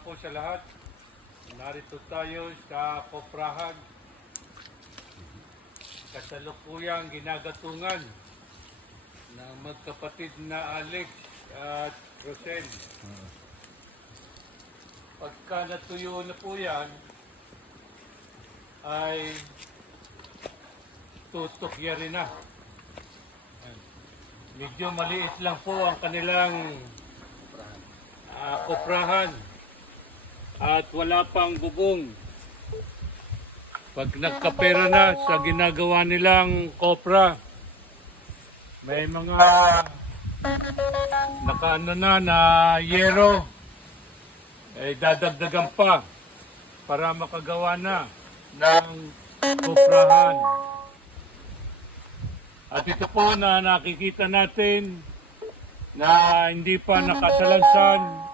po sa lahat. Narito tayo sa Koprahan. Kasalukuyang ginagatungan ng magkapatid na Alex at Rosel. Pagka natuyo na po yan, ay tutok rin na. Medyo maliit lang po ang kanilang ah, koprahan at wala pang bubong. Pag nagkapera na sa ginagawa nilang kopra, may mga nakaano na na yero, eh dadagdagan pa para makagawa na ng koprahan. At ito po na nakikita natin na hindi pa nakasalansan,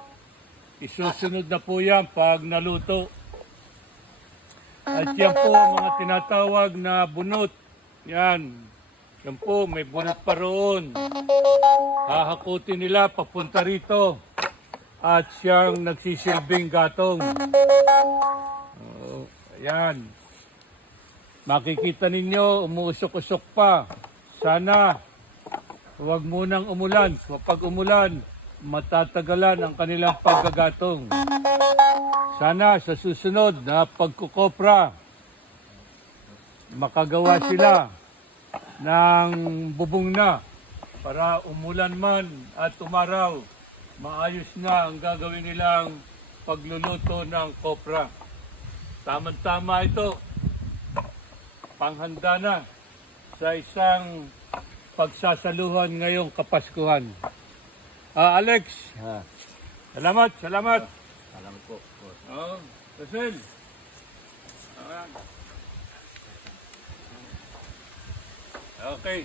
isusunod na po yan pag naluto. At yan po ang mga tinatawag na bunot. Yan. Yan po, may bunot pa roon. Hahakutin nila papunta rito. At siyang nagsisilbing gatong. Oh, ayan. Makikita ninyo, umuusok-usok pa. Sana, huwag munang umulan. Kapag umulan, matatagalan ang kanilang paggagatong. Sana sa susunod na pagkukopra, makagawa sila ng bubong na para umulan man at umaraw, maayos na ang gagawin nilang pagluluto ng kopra. Tama-tama ito. Panghanda na sa isang pagsasaluhan ngayong Kapaskuhan. Ah, Alex, Ha, salamat, salamat. salamat po. Oh. Ayan. Okay.